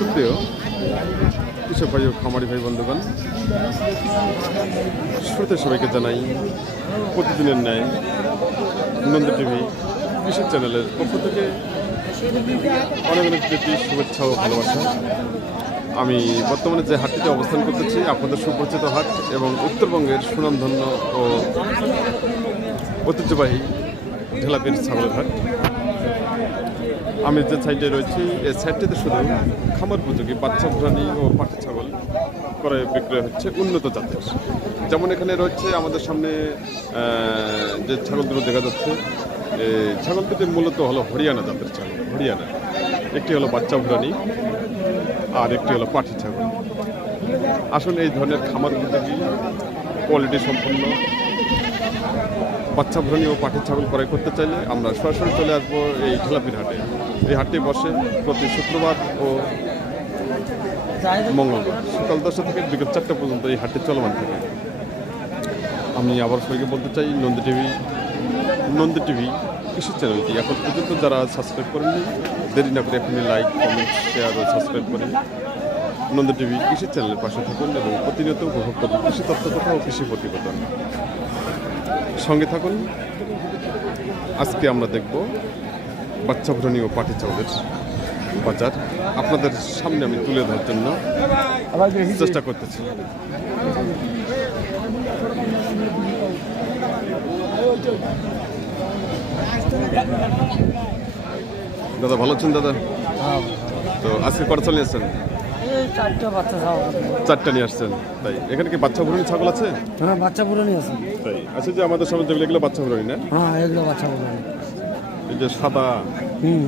সুপ্রিয় কৃষক ভাই ও খামারি ভাই বন্ধুগণ, শুরুতে সবাইকে জানাই, প্রতিদিনের ন্যায় নন্দ টিভি কৃষি চ্যানেলের পক্ষ থেকে অনেক অনেক প্রীতি, শুভেচ্ছা ও ভালোবাসা। আমি বর্তমানে যে হাটটিতে অবস্থান করতেছি, আপনাদের সুপরিচিত হাট এবং উত্তরবঙ্গের সুনামধন্য ও ঐতিহ্যবাহী ঢেলাপির ছাগলের হাট। আমি যে সাইডে রয়েছি, এই সাইডটিতে শুধু খামার উপযোগী বাচ্চা, প্রাণী ও পাখি, ছাগল করে বিক্রয় হচ্ছে উন্নত জাতের। যেমন এখানে রয়েছে আমাদের সামনে যে ছাগলগুলো দেখা যাচ্ছে, এই ছাগল দুটি মূলত হলো হরিয়ানা জাতের ছাগল, হরিয়ানা। একটি হলো বাচ্চা প্রাণী, আর একটি হলো পাঠি ছাগল। আসলে এই ধরনের খামার উপযোগী কোয়ালিটি সম্পন্ন, বাচ্চা ভ্রণী ও পাখির ছাগল ক্রয় করতে চাইলে আমরা সরাসরি চলে আসব এই ঠেলাপির হাটে এই হাটটি বসে প্রতি শুক্রবার ও মঙ্গলবার। সকাল দশটা থেকে বিকেল চারটা পর্যন্ত এই হাটটি চলমান থাকে। আমি আবার সবাইকে বলতে চাই, নন্দী টিভি নন্দী টিভি কৃষি চ্যানেলটি এখন পর্যন্ত যারা সাবস্ক্রাইব করেননি, দেরি না করে এখনই লাইক কমেন্ট শেয়ার ও সাবস্ক্রাইব করে নন্দী টিভি কৃষি চ্যানেলের পাশে থাকুন এবং প্রতিনিয়ত উপভোগ করুন কৃষি তথ্য কথা ও কৃষি প্রতিবেদন। সঙ্গে থাকুন। আজকে আমরা দেখব বাচ্চা ভ্রণী ও পাটি চাউলের বাজার। আপনাদের সামনে আমি তুলে ধরার জন্য চেষ্টা করতেছি। দাদা ভালো আছেন দাদা? তো আজকে কটা চালিয়ে আসছেন? চারটা নিয়ে আসছেন তাই। এখানে কি বাচ্চা ভ্রণী ছাগল আছে? হ্যাঁ বাচ্চা পুরানি আছে তাই। আচ্ছা যে আমাদের সামনে যেগুলো এগুলো বাচ্চা ভ্রণী না? হ্যাঁ এগুলো বাচ্চা পুরানি এই যে সাদা। হুম।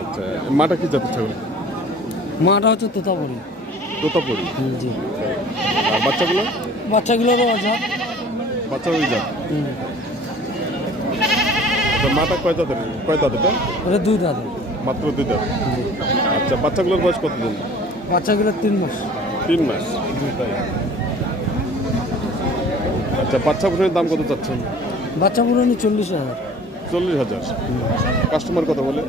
আচ্ছা মাটা কি জাতের ছাগল? মাটা হচ্ছে তোতাপুরি। তোতাপুরি? জি। আর বাচ্চাগুলো? বাচ্চাগুলোরও আছে বাচ্চা ওই জাত মাটা কয় দাঁতের কয় দাঁত এটা? ওটা দুই দাঁতে মাত্র দুই দাঁত? আচ্ছা বাচ্চাগুলোর বয়স কতদিন? বাচ্চাগুলো তিন মাস। তিন মাস। আচ্ছা বাচ্চা ভ্রণীর দাম কত চাচ্ছেন? বাচ্চা পুরানি চল্লিশ হাজার। চল্লিশ হাজার। কাস্টমার কথা বলে?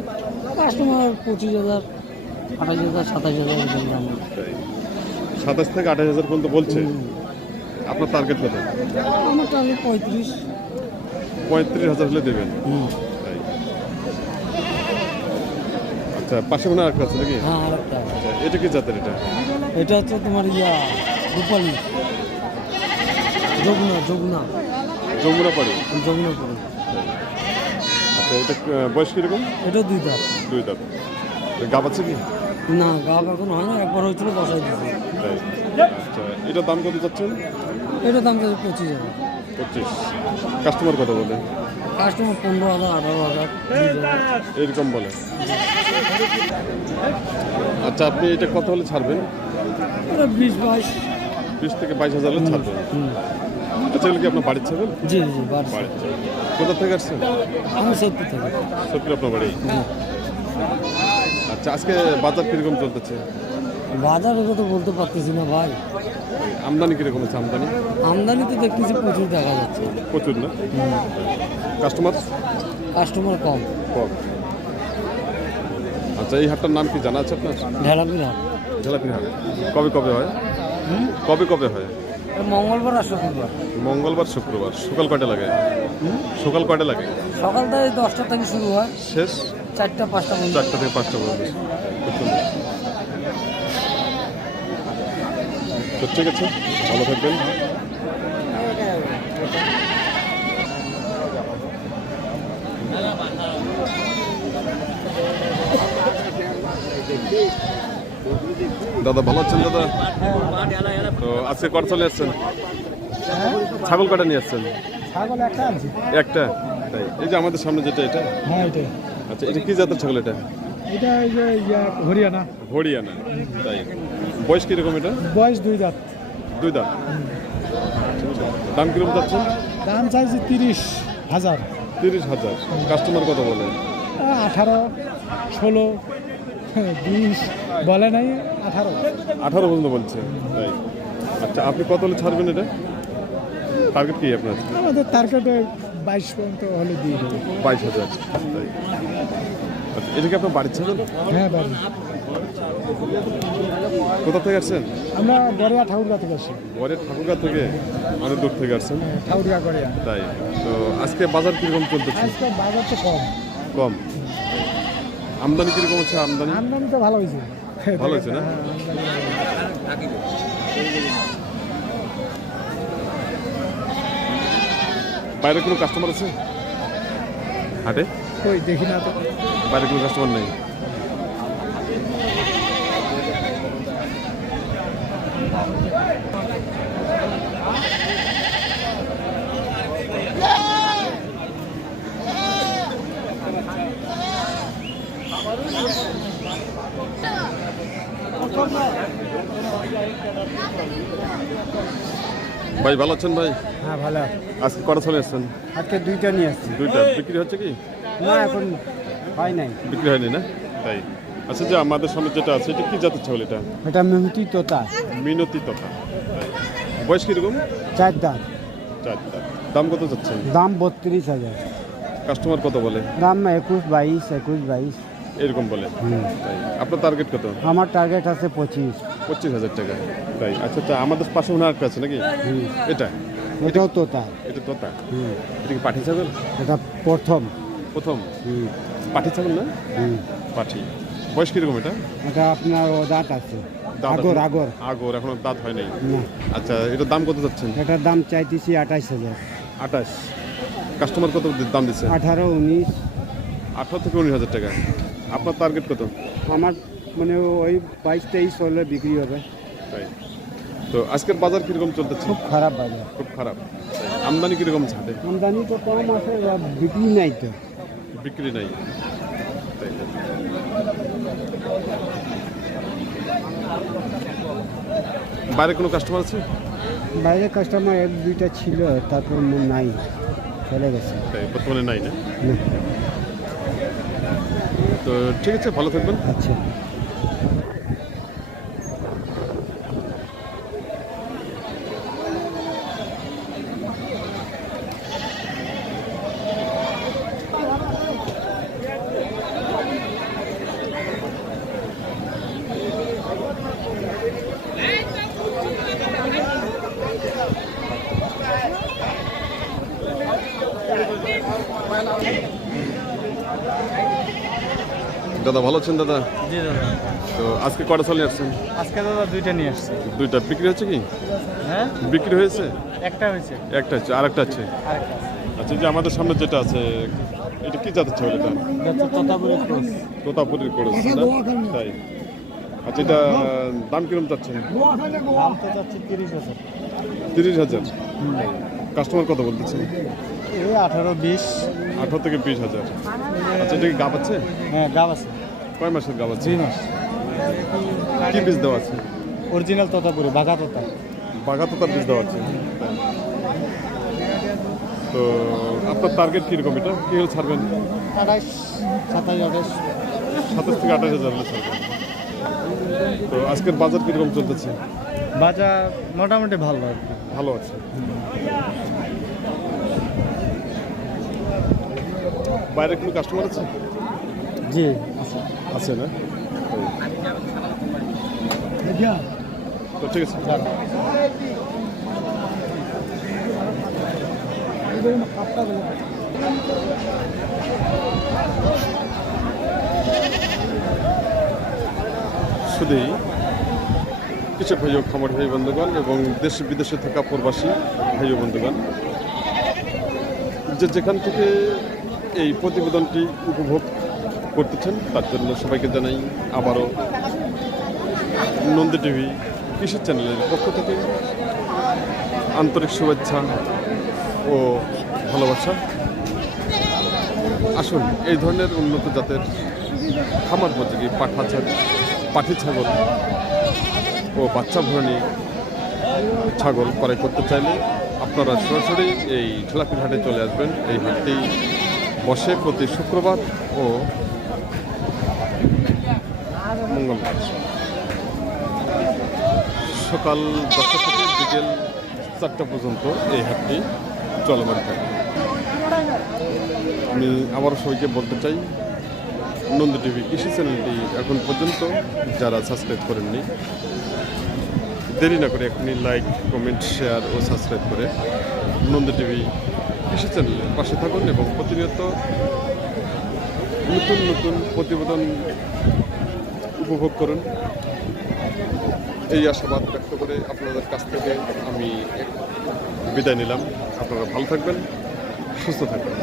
কাস্টমার পঁচিশ হাজার আঠাশ হাজার সাতাশ হাজার সাতাশ থেকে আঠাশ হাজার পর্যন্ত বলছে? আপনার টার্গেট কত? আমার টার্গেট পঁয়ত্রিশ। পঁয়ত্রিশ হাজার হলে দেবেন। আচ্ছা পাশে মনে আরেকটা আছে নাকি? হ্যাঁ আরেকটা আচ্ছা এটা কি জাতের এটা? এটা হচ্ছে তোমার ইয়া রূপালি। যমুনা যমুনা। যমুনা পাড়ি। যমুনা আচ্ছা এটা বয়স কীরকম? এটা দুই দাঁত। দুই দাঁত। গাব আছে কি? না গাব এখন হয় না একবার হয়েছিল বসাই দিয়েছে। আচ্ছা এটার দাম কত চাচ্ছেন? এটা দাম যাচ্ছে পঁচিশ হাজার। পঁচিশ। কাস্টমার কত বলে? কাস্টমার পনেরো হাজার আঠারো হাজার এরকম বলে। আচ্ছা আপনি এটা কত হলে ছাড়বেন? এটা বিশ বাইশ। বিশ থেকে বাইশ হাজার হলে ছাড়বেন। আচ্ছা এগুলো কি আপনার বাড়ির ছাগল? জি জি বাড়ির ছাগল। কোথা থেকে আসছেন? আমি সত্যি থেকে। সত্যি আপনার বাড়ি? আচ্ছা আজকে বাজার কীরকম চলতেছে? বাজার তো বলতে পারতেছি না ভাই। আমদানি কীরকম আছে আমদানি? আমদানি তো দেখতেছি প্রচুর দেখা যাচ্ছে। প্রচুর না? কাস্টমার? কাস্টমার কম। কম। আচ্ছা এই হাটটার নাম কি জানা আছে আপনার? ঢেলাপির হাট ঝালাপির হাট কবে কবে হয়? কবে কবে হয়? মঙ্গলবার আর শুক্রবার। মঙ্গলবার শুক্রবার। সকাল কয়টা লাগে? সকাল কয়টা লাগে? সকাল থেকে দশটা থেকে শুরু হয়। শেষ? চারটা পাঁচটা পর্যন্ত। চারটা থেকে পাঁচটা পর্যন্ত। তো ঠিক আছে ভালো থাকবেন। দাদা ভালো আছেন দাদা? তো আজকে কটা চলে আসছেন? ছাগল কটা নিয়ে আসছেন? একটা তাই। এই যে আমাদের সামনে যেটা এটা? হ্যাঁ আচ্ছা এটা কি জাতের ছাগল এটা? এটা হরিয়ানা। হরিয়ানা তাই। বয়স কীরকম এটা? বয়স দুই দাঁত। দুই দাঁত? দাম কীরকম যাচ্ছে দাম চাইছে তিরিশ হাজার। তিরিশ হাজার। কাস্টমার কত বলে? আঠারো ষোলো বিশ। বলে নাই আঠারো। আঠারো পর্যন্ত বলছে তাই। আচ্ছা আপনি কত হলে ছাড়বেন এটা? টার্গেট কি আপনার? আমাদের টার্গেটে বাইশ পর্যন্ত হলে দিয়ে দেবে। বাইশ হাজার তাই। আচ্ছা, এটা কি আপনার বাড়ির ছাগল? হ্যাঁ বাড়ি কোথা থেকে আসছেন? আমরা গড়িয়া ঠাকুরগা থেকে আসি ঘরের ঠাকুরগা থেকে? অনেক দূর থেকে আসছেন। ঠাকুরগা গড়িয়া। তাই তো আজকে বাজার কীরকম চলতেছে? আজকে বাজার তো কম। কম। আমদানি কীরকম হচ্ছে আমদানি? আমদানি তো ভালো হয়েছে। ভালো হয়েছে না? হ্যাঁ। বাইরে কোনো কাস্টমার আছে হাটে কই দেখি না তো বাইরে কোনো কাস্টমার নেই ভাই ভালো আছেন ভাই? হ্যাঁ ভালো আজকে কটা চলে আসছেন আজকে দুইটা নিয়ে আসছি দুইটা। বিক্রি হচ্ছে কি? না এখন হয় নাই। বিক্রি হয়নি না? তাই। আচ্ছা যে আমাদের সামনে যেটা আছে এটা কি জাতের ছাগল এটা? এটা মেহুতি তোতা। মিনতি তথা তাই। বয়স কীরকম? চার দাম চারটা দাম কত যাচ্ছে? দাম বত্রিশ হাজার। কাস্টমার কত বলে? দাম একুশ বাইশ একুশ বাইশ। এরকম বলে। তাই। আপনার টার্গেট কত? আমার টার্গেট আছে পঁচিশ। পঁচিশ হাজার টাকা। তাই আচ্ছা আচ্ছা আমাদের পাশে ওনার একটা আছে নাকি। এটা? এটাও তোতা। এটা তোতা। এটা কি পাঠি ছাগল? এটা প্রথম। প্রথম? হুম। পাঠি ছাগল না? হুম। পাঠি। বয়স কীরকম এটা? এটা আপনার ও দাঁত আছে। আগর আগর। আগর এখনও দাঁত হয় নাই? আচ্ছা এটার দাম কত যাচ্ছেন? এটার দাম চাইতেছি আঠাইশ হাজার। আঠাশ। কাস্টমার কত দাম দিচ্ছে? আঠারো উনিশ। আঠারো থেকে উনিশ হাজার টাকা। আপনার টার্গেট কত? আমার মানে ওই বাইশ তেইশ হলে বিক্রি হবে। তাই। তো আজকের বাজার কীরকম চলতেছে? খুব খারাপ বাজার। খুব খারাপ। আমদানি কীরকম ছাড়ে? আমদানি তো কম আছে বিক্রি নাই তো। বিক্রি নাই। বাইরে কোনো কাস্টমার আছে? বাইরে কাস্টমার এক দুইটা ছিল তারপর নাই চলে গেছে। বর্তমানে নাই না, তো ঠিক আছে ভালো থাকবেন। আচ্ছা। দাদা ভালো আছেন দাদা? জি দাদা। তো আজকে কটা চলে আসছেন? আজকে দাদা দুইটা নিয়ে আসছি। দুইটা। বিক্রি হচ্ছে কি? হ্যাঁ? বিক্রি হয়েছে? একটা হয়েছে। একটা আছে আর একটা আছে? আরেকটা আচ্ছা যে আমাদের সামনে যেটা আছে এটা কি জাতের ছাগল এটা? তোতাপুরি ক্রস। তাই? আচ্ছা এটা দাম কিরম চাচ্ছেন? দাম তো যাচ্ছে তিরিশ হাজার। তিরিশ হাজার? কাস্টমার কত বলতেছে? এই আঠারো বিশ। আঠারো থেকে বিশ হাজার। আচ্ছা এটা কি গাব আছে? হ্যাঁ গাব আছে। কয় মাসের গাব আছে? দুই মাস। কি বীজ দেওয়া আছে? অরিজিনাল তোতাপুরি বাঘা তোতা। বাঘা তোতার বীজ দেওয়া আছে। তো আপনার টার্গেট কীরকম এটা? কী হলে ছাড়বেন? আঠাইশ সাতাইশ আঠাইশ সাতাশ থেকে আঠাশ হাজার হলে ছাড়বেন। তো আজকের বাজার কীরকম চলতেছে? বাজার মোটামুটি ভালো ভালো আছে। বাইরে কোনো কাস্টমার আছে? জি। আছে আছে না? তো ঠিক আছে শুধুই কৃষক ভাই খামার ভাই বন্ধুগণ এবং দেশে বিদেশে থাকা প্রবাসী ভাই বন্ধুগণ। যে যেখান থেকে এই প্রতিবেদনটি উপভোগ করতেছেন, তার জন্য সবাইকে জানাই আবারও নন্দী টিভি কৃষি চ্যানেলের পক্ষ থেকে আন্তরিক শুভেচ্ছা ও ভালোবাসা। আসুন, এই ধরনের উন্নত জাতের খামার উপযোগী পাঠা ছাগল পাঠি ছাগল ও বাচ্চা ভরণী ছাগল ক্রয় করতে চাইলে আপনারা সরাসরি এই ঠেলাপির হাটে চলে আসবেন। এই হাটটি বসে প্রতি শুক্রবার ও মঙ্গলবার। সকাল দশটা থেকে বিকেল চারটা পর্যন্ত এই হাটটি চলমান থাকে। আমি আবারও সবাইকে বলতে চাই, নন্দী টিভি কৃষি চ্যানেলটি এখন পর্যন্ত যারা সাবস্ক্রাইব করেননি, দেরি না করে এখনই লাইক, কমেন্ট, শেয়ার ও সাবস্ক্রাইব করে নন্দী টিভি কৃষি পাশে থাকুন এবং প্রতিনিয়ত নতুন নতুন প্রতিবেদন উপভোগ করুন। এই আশাবাদ ব্যক্ত করে আপনাদের কাছ থেকে আমি বিদায় নিলাম। আপনারা ভালো থাকবেন, সুস্থ থাকবেন।